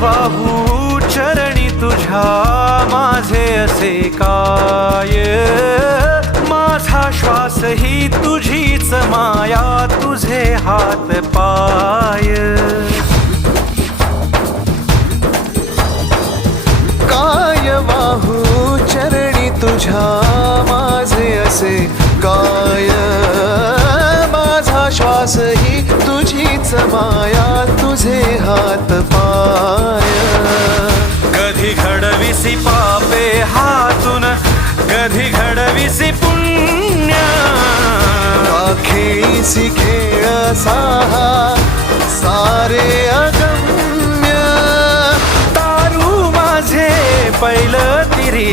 वाहू चरणी तुझ्या माझे असे काय, माझा श्वास ही तुझीच माया, तुझे हात पाय. काय वाहू चरणी तुझ्या माझे असे काय, माझा श्वास ही तुझीच माया, तुझे हात पाय. कधी घडविसी पापे हातून, कधी घडविसी पुण्य, खेळीसी खेळ साहा सारे अगम्य. तारू माझे पैल तिरी